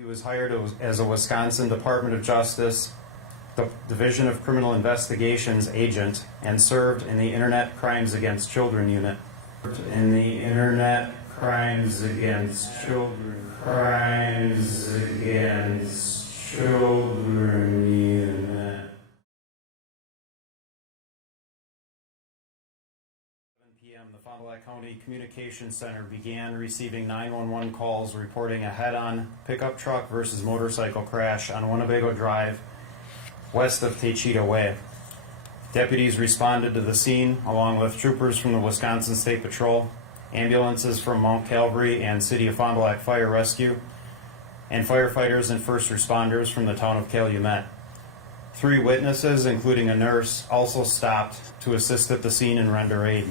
He was hired as a Wisconsin Department of Justice, the Division of Criminal Investigations agent, and served in the Internet Crimes Against Children unit. In the Internet Crimes Against Children unit. 7 p.m. the Fond du Lac County Communications Center began receiving 911 calls reporting a head-on pickup truck versus motorcycle crash on Winnebago Drive, west of Techita Way. Deputies responded to the scene along with troopers from the Wisconsin State Patrol, ambulances from Mount Calvary and City of Fond du Lac Fire Rescue, and firefighters and first responders from the town of Calumet. 3 witnesses, including a nurse, also stopped to assist at the scene and render aid.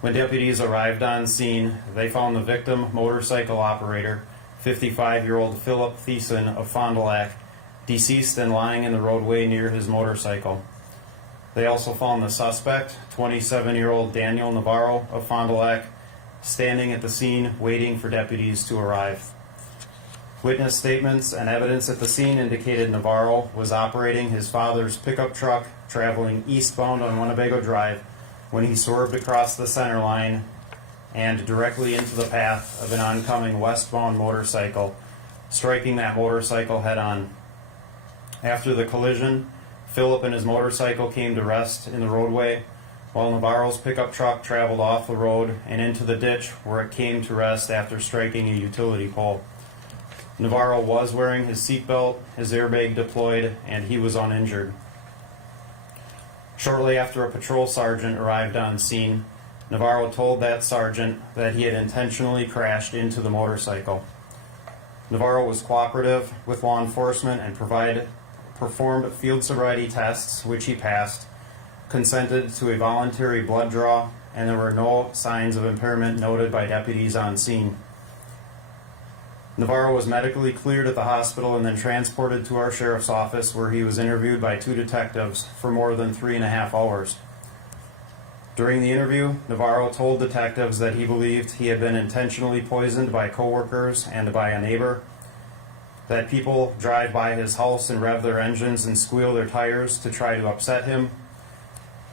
When deputies arrived on scene, they found the victim motorcycle operator, 55-year-old Phillip Thiessen of Fond du Lac, deceased and lying in the roadway near his motorcycle. They also found the suspect, 27-year-old Daniel Navarro of Fond du Lac, standing at the scene waiting for deputies to arrive. Witness statements and evidence at the scene indicated Navarro was operating his father's pickup truck traveling eastbound on Winnebago Drive when he swerved across the center line and directly into the path of an oncoming westbound motorcycle, striking that motorcycle head-on. After the collision, Phillip and his motorcycle came to rest in the roadway, while Navarro's pickup truck traveled off the road and into the ditch where it came to rest after striking a utility pole. Navarro was wearing his seatbelt, his airbag deployed, and he was uninjured. Shortly after a patrol sergeant arrived on scene, Navarro told that sergeant that he had intentionally crashed into the motorcycle. Navarro was cooperative with law enforcement and performed field sobriety tests, which he passed, consented to a voluntary blood draw, and there were no signs of impairment noted by deputies on scene. Navarro was medically cleared at the hospital and then transported to our sheriff's office, where he was interviewed by 2 detectives for more than 3.5 hours. During the interview, Navarro told detectives that he believed he had been intentionally poisoned by coworkers and by a neighbor, that people drive by his house and rev their engines and squeal their tires to try to upset him,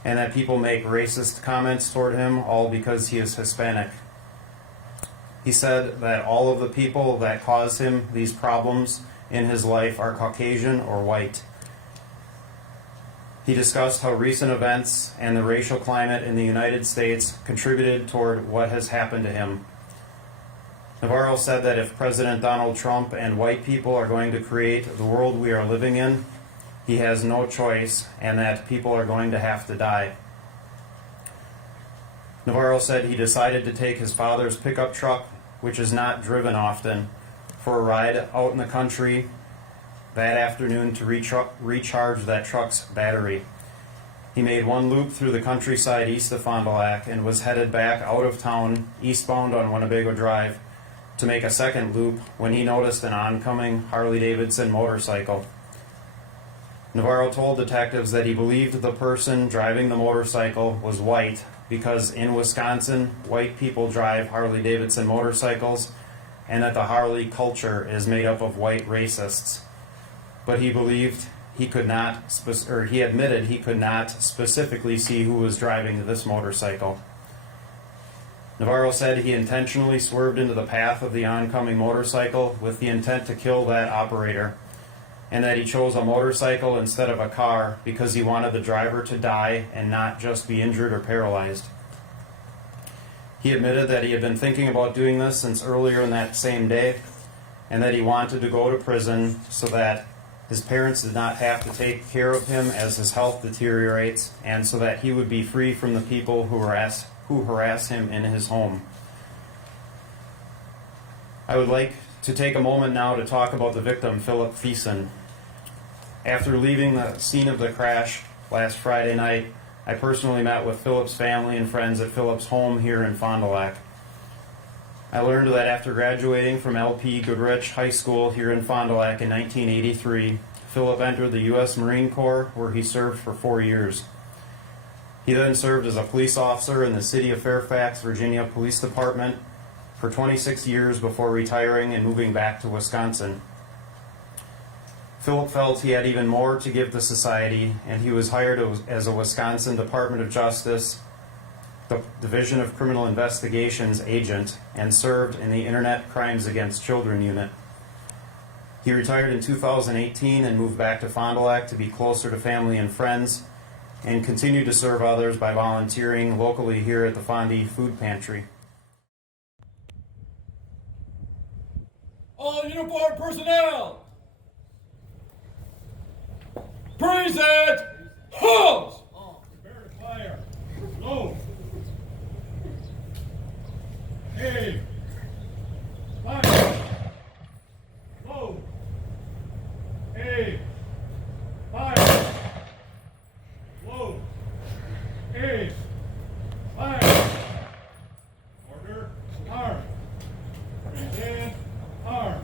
and that people make racist comments toward him, all because he is Hispanic. He said that all of the people that cause him these problems in his life are Caucasian or white. He discussed how recent events and the racial climate in the United States contributed toward what has happened to him. Navarro said that if President Donald Trump and white people are going to create the world we are living in, he has no choice, and that people are going to have to die. Navarro said he decided to take his father's pickup truck, which is not driven often, for a ride out in the country that afternoon to recharge that truck's battery. He made one loop through the countryside east of Fond du Lac and was headed back out of town eastbound on Winnebago Drive to make a second loop when he noticed an oncoming Harley-Davidson motorcycle. Navarro told detectives that he believed the person driving the motorcycle was white because in Wisconsin, white people drive Harley-Davidson motorcycles, and that the Harley culture is made up of white racists. But he believed he could not, he admitted he could not specifically see who was driving this motorcycle. Navarro said he intentionally swerved into the path of the oncoming motorcycle with the intent to kill that operator, and that he chose a motorcycle instead of a car because he wanted the driver to die and not just be injured or paralyzed. He admitted that he had been thinking about doing this since earlier in that same day, and that he wanted to go to prison so that his parents did not have to take care of him as his health deteriorates, and so that he would be free from the people who harass him in his home. I would like to take a moment now to talk about the victim, Phillip Thiessen. After leaving the scene of the crash last Friday night, I personally met with Phillip's family and friends at Phillip's home here in Fond du Lac. I learned that after graduating from LP Goodrich High School here in Fond du Lac in 1983, Phillip entered the U.S. Marine Corps, where he served for 4 years. He then served as a police officer in the City of Fairfax, Virginia Police Department, for 26 years before retiring and moving back to Wisconsin. Phillip felt he had even more to give the society, and he was hired as a Wisconsin Department of Justice, the Division of Criminal Investigations agent, and served in the Internet Crimes Against Children unit. He retired in 2018 and moved back to Fond du Lac to be closer to family and friends, and continued to serve others by volunteering locally here at the Fondy Food Pantry. All uniformed personnel! Present! Halt! Prepare to fire. Load. Aim. Fire. Load. Aim. Fire. Load. Aim. Fire. Order. Arm. Present. Arm.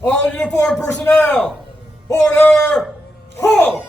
All uniformed personnel! Order! Halt!